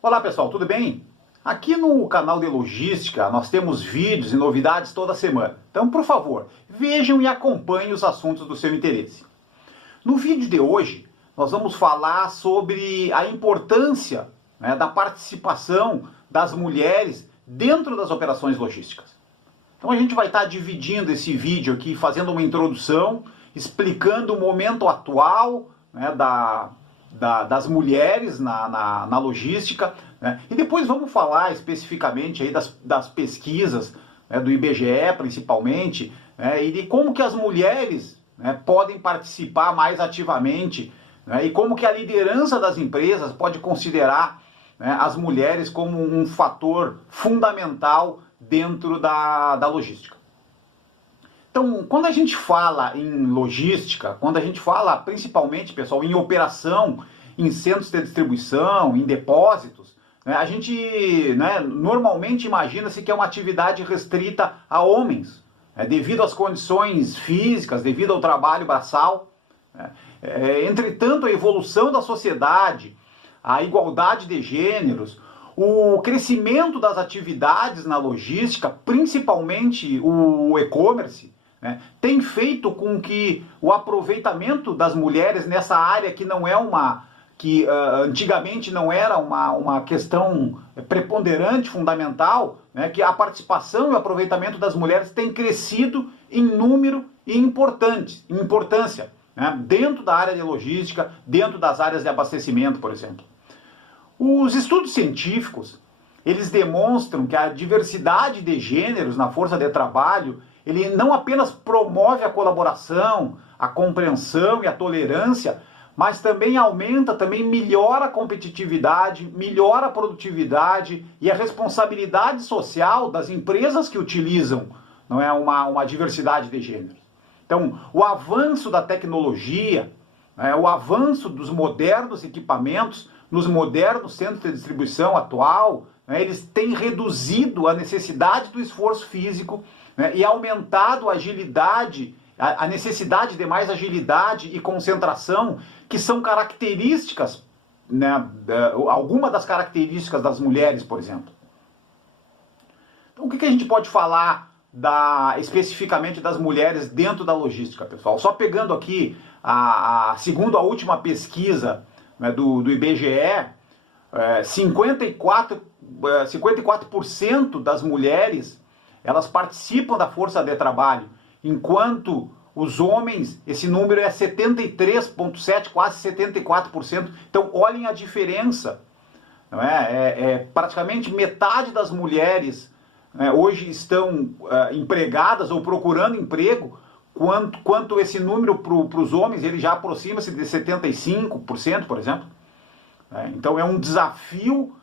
Olá pessoal, tudo bem? Aqui no canal de logística nós temos vídeos e novidades toda semana. Então, por favor, vejam e acompanhem os assuntos do seu interesse. No vídeo de hoje, nós vamos falar sobre a importância, da participação das mulheres dentro das operações logísticas. Então a gente vai estar dividindo esse vídeo aqui, fazendo uma introdução, explicando o momento atual, das mulheres na logística, né? E depois vamos falar especificamente aí das pesquisas, do IBGE principalmente, e de como que as mulheres, podem participar mais ativamente, e como que a liderança das empresas pode considerar, as mulheres como um fator fundamental dentro da logística. Então, quando a gente fala em logística, quando a gente fala principalmente, pessoal, em operação, em centros de distribuição, em depósitos, a gente normalmente imagina-se que é uma atividade restrita a homens, devido às condições físicas, devido ao trabalho braçal. Entretanto, a evolução da sociedade, a igualdade de gêneros, o crescimento das atividades na logística, principalmente o e-commerce, tem feito com que o aproveitamento das mulheres nessa área que não é que antigamente não era uma questão preponderante, fundamental, que a participação e o aproveitamento das mulheres tem crescido em número e importância, dentro da área de logística, dentro das áreas de abastecimento, por exemplo. Os estudos científicos, eles demonstram que a diversidade de gêneros na força de trabalho, ele não apenas promove a colaboração, a compreensão e a tolerância, mas também melhora a competitividade, melhora a produtividade e a responsabilidade social das empresas que utilizam uma diversidade de gêneros. Então, o avanço da tecnologia, o avanço dos modernos equipamentos, nos modernos centros de distribuição atual, eles têm reduzido a necessidade do esforço físico, e aumentado a agilidade, a necessidade de mais agilidade e concentração, que são características, alguma das características das mulheres, por exemplo. Então, o que a gente pode falar especificamente das mulheres dentro da logística, pessoal? Só pegando aqui, segundo a última pesquisa do IBGE, 54% das mulheres elas participam da força de trabalho, enquanto os homens, esse número é 73,7%, quase 74%. Então, olhem a diferença. Praticamente metade das mulheres hoje estão empregadas ou procurando emprego, quanto esse número para os homens ele já aproxima-se de 75%, por exemplo. Então, é um desafio,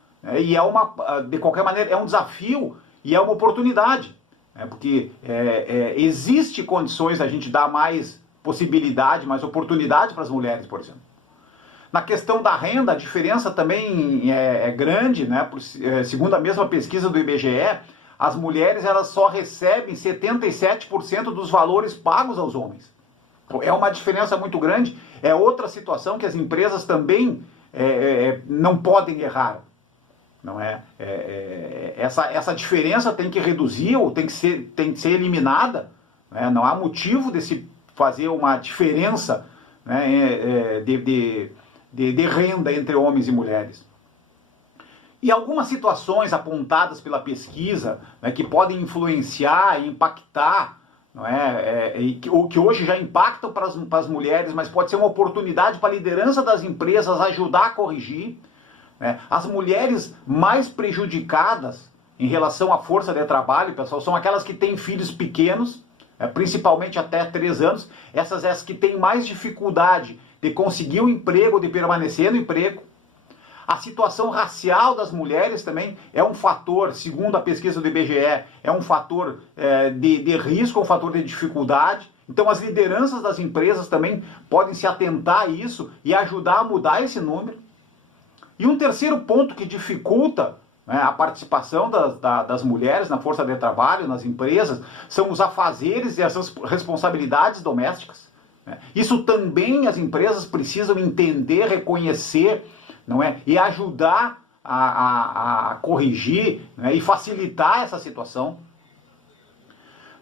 de qualquer maneira, é um desafio e é uma oportunidade, porque existe condições da gente dar mais possibilidade, mais oportunidade para as mulheres, por exemplo. Na questão da renda, a diferença também é grande, segundo a mesma pesquisa do IBGE, as mulheres elas só recebem 77% dos valores pagos aos homens. É uma diferença muito grande, é outra situação que as empresas também não podem errar. Não é? Essa diferença tem que reduzir ou tem que ser eliminada. Não há motivo de se fazer uma diferença de renda entre homens e mulheres. E algumas situações apontadas pela pesquisa que podem influenciar e impactar, ou que hoje já impactam para as mulheres, mas pode ser uma oportunidade para a liderança das empresas ajudar a corrigir. As mulheres mais prejudicadas em relação à força de trabalho, pessoal, são aquelas que têm filhos pequenos, principalmente até 3 anos, essas que têm mais dificuldade de conseguir um emprego, de permanecer no emprego. A situação racial das mulheres também é um fator, segundo a pesquisa do IBGE, é um fator de risco, um fator de dificuldade. Então as lideranças das empresas também podem se atentar a isso e ajudar a mudar esse número. E um terceiro ponto que dificulta a participação das mulheres na força de trabalho, nas empresas, são os afazeres e as responsabilidades domésticas. Isso também as empresas precisam entender, reconhecer, não é? E ajudar a corrigir, né, e facilitar essa situação.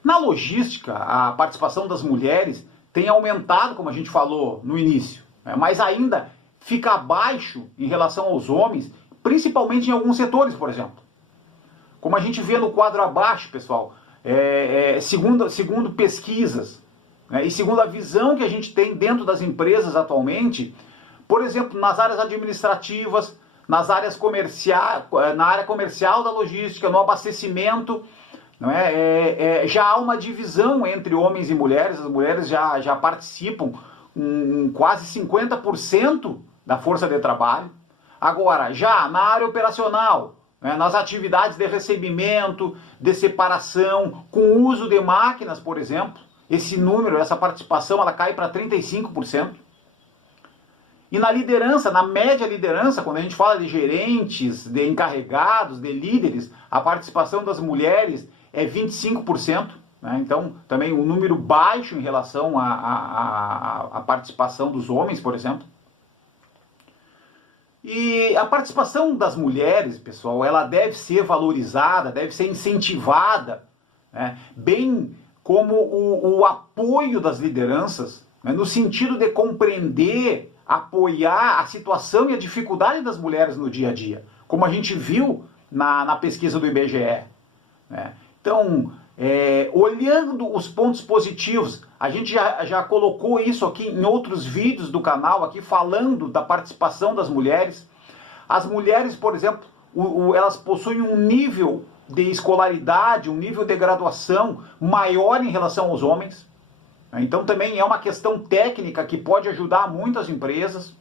Na logística, a participação das mulheres tem aumentado, como a gente falou no início, né, mas ainda fica abaixo em relação aos homens, principalmente em alguns setores, por exemplo. Como a gente vê no quadro abaixo, pessoal, segundo pesquisas, né, e segundo a visão que a gente tem dentro das empresas atualmente, por exemplo, nas áreas administrativas, nas áreas comerciais, na área comercial da logística, no abastecimento, não já há uma divisão entre homens e mulheres. As mulheres já participam em quase 50% da força de trabalho. Agora, já na área operacional, né, nas atividades de recebimento, de separação, com uso de máquinas, por exemplo, esse número, essa participação, ela cai para 35%. E na liderança, na média liderança, quando a gente fala de gerentes, de encarregados, de líderes, a participação das mulheres é 25%. Né? Então, também um número baixo em relação à participação dos homens, por exemplo. E a participação das mulheres, pessoal, ela deve ser valorizada, deve ser incentivada, né? Bem como o apoio das lideranças, né? No sentido de compreender, apoiar a situação e a dificuldade das mulheres no dia a dia, como a gente viu na pesquisa do IBGE. Né? Então, olhando os pontos positivos, a gente já colocou isso aqui em outros vídeos do canal, aqui falando da participação das mulheres. As mulheres, por exemplo, elas possuem um nível de escolaridade, um nível de graduação maior em relação aos homens. Então também é uma questão técnica que pode ajudar muitas empresas.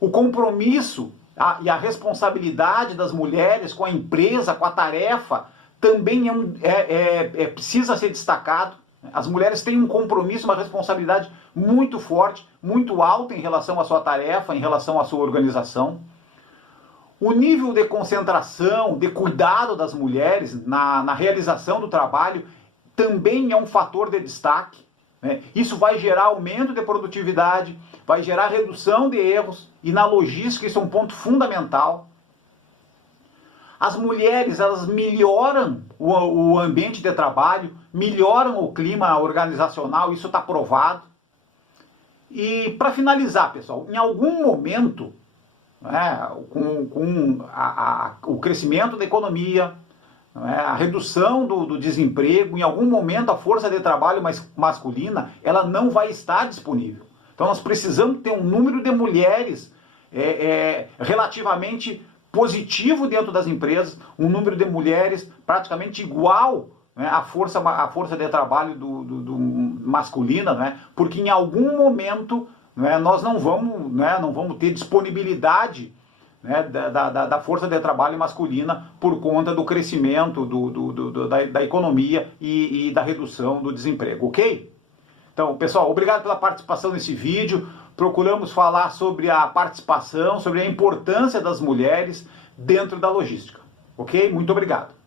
O compromisso e a responsabilidade das mulheres com a empresa, com a tarefa, também precisa ser destacado. As mulheres têm um compromisso, uma responsabilidade muito forte, muito alta em relação à sua tarefa, em relação à sua organização. O nível de concentração, de cuidado das mulheres na realização do trabalho também é um fator de destaque. Isso vai gerar aumento de produtividade, vai gerar redução de erros, e na logística isso é um ponto fundamental. As mulheres, elas melhoram o ambiente de trabalho, melhoram o clima organizacional, isso está provado. E para finalizar, pessoal, em algum momento, com o crescimento da economia, a redução do desemprego, em algum momento a força de trabalho masculina, ela não vai estar disponível. Então nós precisamos ter um número de mulheres relativamente positivo dentro das empresas, um número de mulheres praticamente igual, à força de trabalho do masculina, porque em algum momento nós não vamos ter disponibilidade da força de trabalho masculina por conta do crescimento da economia e da redução do desemprego, ok? Então, pessoal, obrigado pela participação nesse vídeo. Procuramos falar sobre a participação, sobre a importância das mulheres dentro da logística, ok? Muito obrigado.